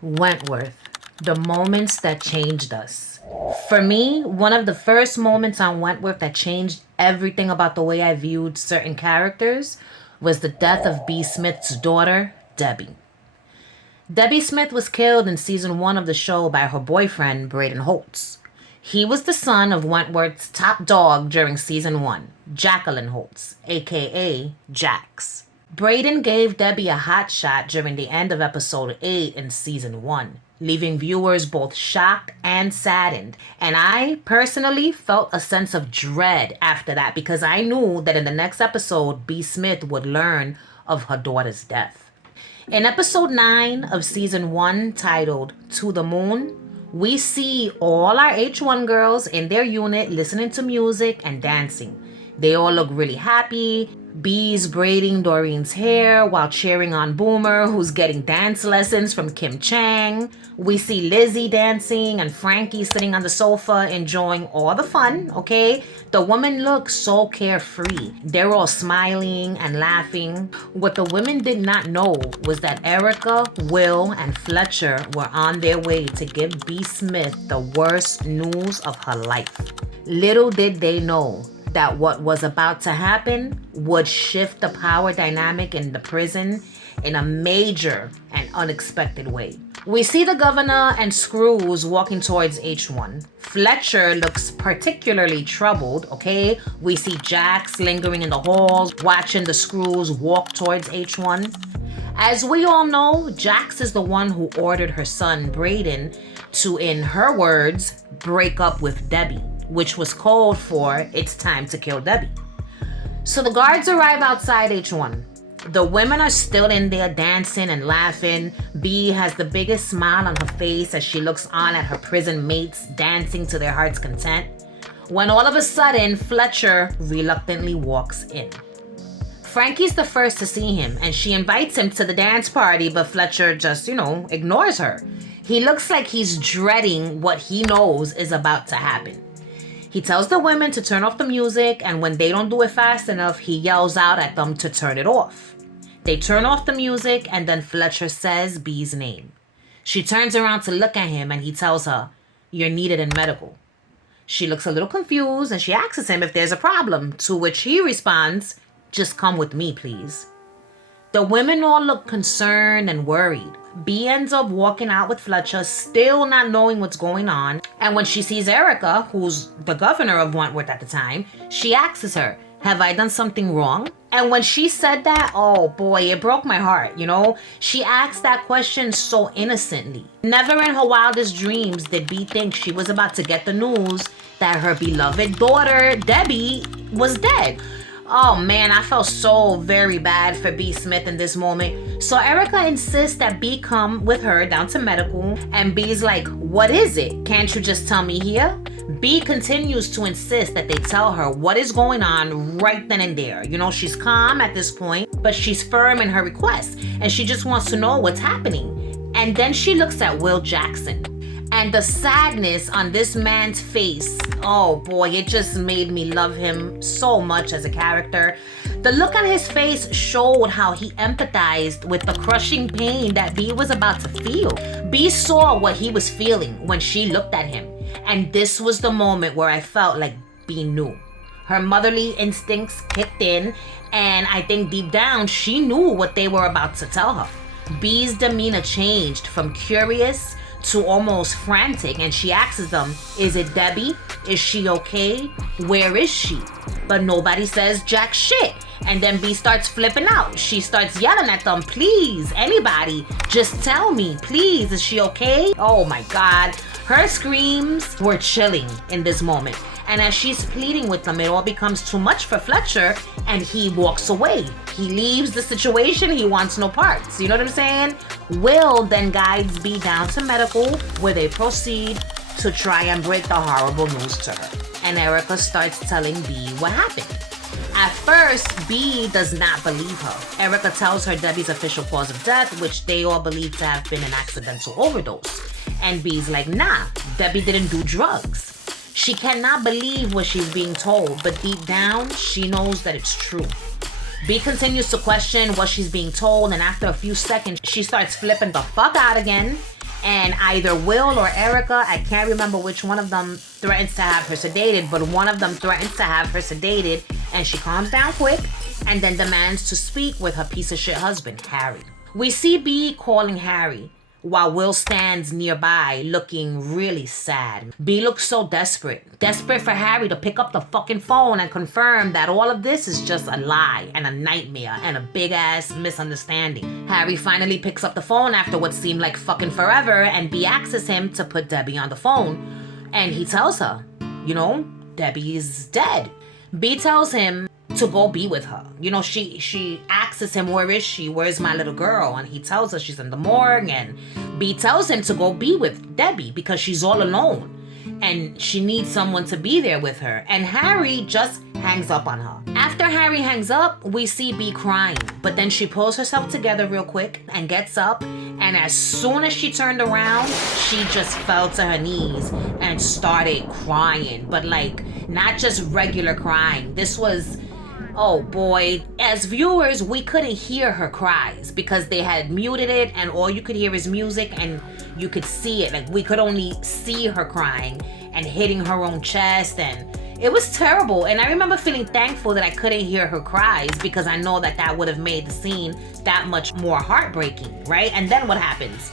Wentworth, the moments that changed us. For me, one of the first moments on Wentworth that changed everything about the way I viewed certain characters was the death of B. Smith's daughter, Debbie. Debbie Smith was killed in season 1 of the show by her boyfriend, Braden Holtz. He was the son of Wentworth's top dog during season 1, Jacqueline Holtz, aka Jax. Braden gave Debbie a hot shot during the end of episode 8 in season 1, leaving viewers both shocked and saddened. And I personally felt a sense of dread after that because I knew that in the next episode, B. Smith would learn of her daughter's death. In episode 9 of season 1, titled To the Moon, we see all our H1 girls in their unit listening to music and dancing. They all look really happy. Bee's braiding Doreen's hair while cheering on Boomer, who's getting dance lessons from Kim Chang. We see Lizzie dancing and Frankie sitting on the sofa enjoying all the fun, okay? The women look so carefree. They're all smiling and laughing. What the women did not know was that Erica, Will, and Fletcher were on their way to give B. Smith the worst news of her life. Little did they know that what was about to happen would shift the power dynamic in the prison in a major and unexpected way. We see the governor and Screws walking towards H1. Fletcher looks particularly troubled, okay? We see Jax lingering in the halls, watching the Screws walk towards H1. As we all know, Jax is the one who ordered her son, Braden, to, in her words, break up with Debbie, which was code for it's time to kill Debbie. So the guards arrive outside H1. The women are still in there dancing and laughing. B has the biggest smile on her face as she looks on at her prison mates dancing to their heart's content. When all of a sudden, Fletcher reluctantly walks in. Frankie's the first to see him and she invites him to the dance party, but Fletcher just, ignores her. He looks like he's dreading what he knows is about to happen. He tells the women to turn off the music, and when they don't do it fast enough, he yells out at them to turn it off. They turn off the music, and then Fletcher says B's name. She turns around to look at him, and he tells her, "You're needed in medical." She looks a little confused, and she asks him if there's a problem, to which he responds, "Just come with me, please." The women all look concerned and worried. B ends up walking out with Fletcher, still not knowing what's going on. And when she sees Erica, who's the governor of Wentworth at the time, she asks her, "Have I done something wrong?" And when she said that, oh boy, it broke my heart, She asked that question so innocently. Never in her wildest dreams did B think she was about to get the news that her beloved daughter, Debbie, was dead. Oh man, I felt so very bad for B. Smith in this moment. So Erica insists that B come with her down to medical, and B's like, "What is it? Can't you just tell me here?" B continues to insist that they tell her what is going on right then and there. She's calm at this point, but she's firm in her request, and she just wants to know what's happening. And then she looks at Will Jackson. And the sadness on this man's face, oh boy, it just made me love him so much as a character. The look on his face showed how he empathized with the crushing pain that B was about to feel. B saw what he was feeling when she looked at him. And this was the moment where I felt like B knew. Her motherly instincts kicked in, and I think deep down she knew what they were about to tell her. B's demeanor changed from curious to almost frantic, and she asks them, "Is it Debbie? Is she okay? Where is she?" But nobody says jack shit. And then B starts flipping out. She starts yelling at them, "Please, anybody, just tell me, please, is she okay?" Oh my God. Her screams were chilling in this moment. And as she's pleading with them, it all becomes too much for Fletcher, and he walks away. He leaves the situation. He wants no parts. You know what I'm saying? Will then guides B down to medical, where they proceed to try and break the horrible news to her. And Erica starts telling B what happened. At first, B does not believe her. Erica tells her Debbie's official cause of death, which they all believe to have been an accidental overdose. And B's like, "Nah, Debbie didn't do drugs." She cannot believe what she's being told, but deep down, she knows that it's true. B continues to question what she's being told, and after a few seconds, she starts flipping the fuck out again. And either Will or Erica, I can't remember which one of them threatens to have her sedated, but one of them threatens to have her sedated, and she calms down quick and then demands to speak with her piece of shit husband, Harry. We see B calling Harry while Will stands nearby looking really sad. B looks so desperate for Harry to pick up the fucking phone and confirm that all of this is just a lie and a nightmare and a big ass misunderstanding. Harry finally picks up the phone after what seemed like fucking forever, and B asks him to put Debbie on the phone, and he tells her, Debbie is dead. B tells him to go be with her. She asks him, where is she? Where's my little girl? And he tells her she's in the morgue, and B tells him to go be with Debbie because she's all alone and she needs someone to be there with her. And Harry just hangs up on her. After Harry hangs up, we see B crying, but then she pulls herself together real quick and gets up, and as soon as she turned around, she just fell to her knees and started crying, but not just regular crying. This was, oh boy, as viewers, we couldn't hear her cries because they had muted it, and all you could hear is music, and you could see it. We could only see her crying and hitting her own chest, and it was terrible. And I remember feeling thankful that I couldn't hear her cries because I know that would have made the scene that much more heartbreaking, right? And then what happens?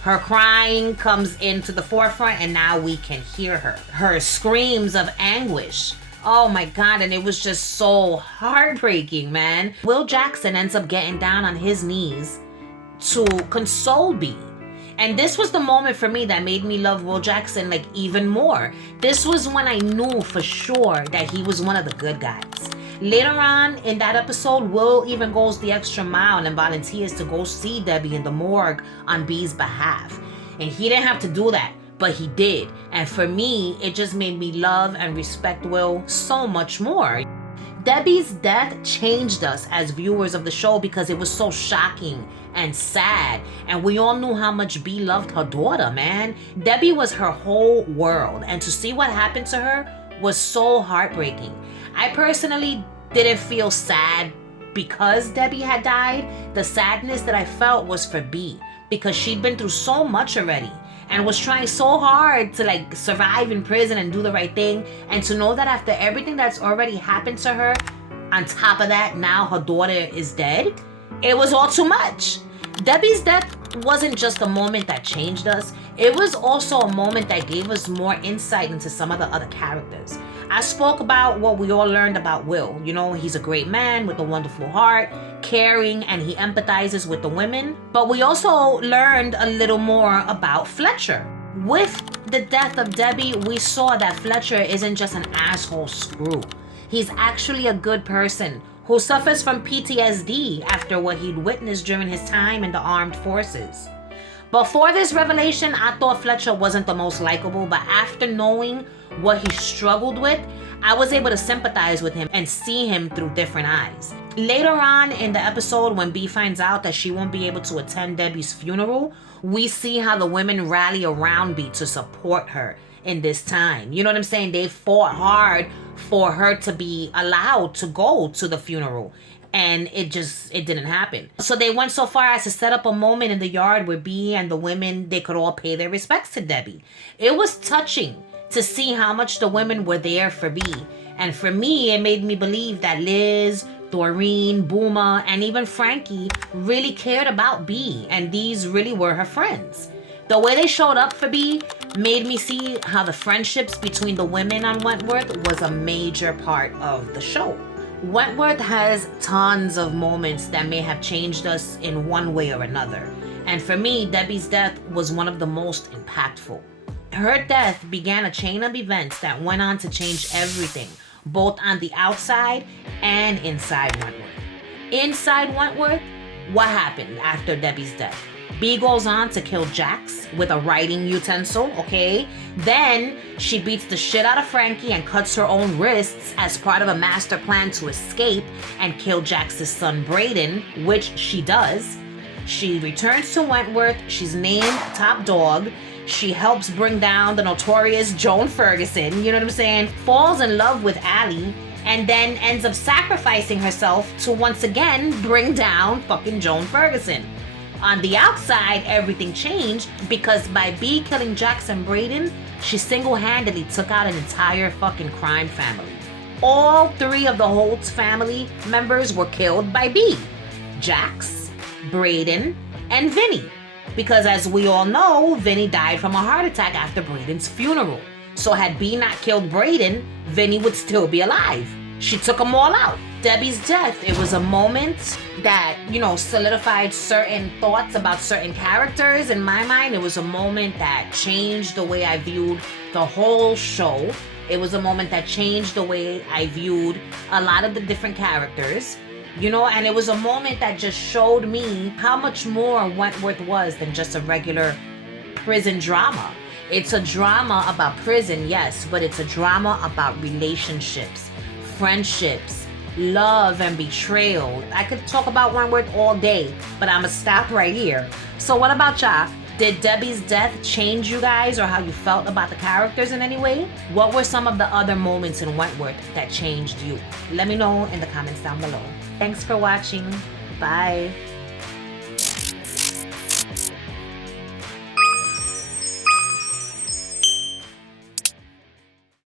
Her crying comes into the forefront, and now we can hear her. Her screams of anguish. Oh my God, and it was just so heartbreaking, man. Will Jackson ends up getting down on his knees to console B. And this was the moment for me that made me love Will Jackson even more. This was when I knew for sure that he was one of the good guys. Later on in that episode, Will even goes the extra mile and volunteers to go see Debbie in the morgue on B's behalf. And he didn't have to do that, but he did. And for me, it just made me love and respect Will so much more. Debbie's death changed us as viewers of the show because it was so shocking and sad, and we all knew how much B loved her daughter, man. Debbie was her whole world, and to see what happened to her was so heartbreaking. I personally didn't feel sad because Debbie had died. The sadness that I felt was for B because she'd been through so much already and was trying so hard to survive in prison and do the right thing, and to know that after everything that's already happened to her, on top of that, now her daughter is dead, it was all too much. Debbie's death wasn't just a moment that changed us, it was also a moment that gave us more insight into some of the other characters. I spoke about what we all learned about Will. He's a great man with a wonderful heart, caring, and he empathizes with the women. But we also learned a little more about Fletcher. With the death of Debbie, we saw that Fletcher isn't just an asshole screw. He's actually a good person who suffers from PTSD after what he'd witnessed during his time in the armed forces. Before this revelation, I thought Fletcher wasn't the most likable, but after knowing what he struggled with, I was able to sympathize with him and see him through different eyes. Later on in the episode, when B finds out that she won't be able to attend Debbie's funeral, we see how the women rally around B to support her in this time. You know what I'm saying? They fought hard for her to be allowed to go to the funeral, and it didn't happen. So they went so far as to set up a moment in the yard where B and the women, they could all pay their respects to Debbie. It was touching to see how much the women were there for B. And for me, it made me believe that Liz, Doreen, Boomer, and even Frankie really cared about B, and these really were her friends. The way they showed up for B made me see how the friendships between the women on Wentworth was a major part of the show. Wentworth has tons of moments that may have changed us in one way or another. And for me, Debbie's death was one of the most impactful. Her death began a chain of events that went on to change everything, both on the outside and inside Wentworth. Inside Wentworth, what happened after Debbie's death? B goes on to kill Jax with a writing utensil, okay? Then she beats the shit out of Frankie and cuts her own wrists as part of a master plan to escape and kill Jax's son Brayden, which she does. She returns to Wentworth. She's named top dog. She helps bring down the notorious Joan Ferguson, you know what I'm saying? Falls in love with Allie, and then ends up sacrificing herself to once again bring down fucking Joan Ferguson. On the outside, everything changed because by B killing Jackson Brayden, she single-handedly took out an entire fucking crime family. All 3 of the Holtz family members were killed by B. Jax, Brayden, and Vinny. Because as we all know, Vinny died from a heart attack after Brayden's funeral. So had B not killed Brayden, Vinny would still be alive. She took them all out. Debbie's death, it was a moment that, solidified certain thoughts about certain characters in my mind. It was a moment that changed the way I viewed the whole show. It was a moment that changed the way I viewed a lot of the different characters, and it was a moment that just showed me how much more Wentworth was than just a regular prison drama. It's a drama about prison, yes, but it's a drama about relationships, friendships, love, and betrayal. I could talk about Wentworth all day, but I'ma stop right here. So what about y'all? Did Debbie's death change you guys or how you felt about the characters in any way? What were some of the other moments in Wentworth that changed you? Let me know in the comments down below. Thanks for watching. Bye.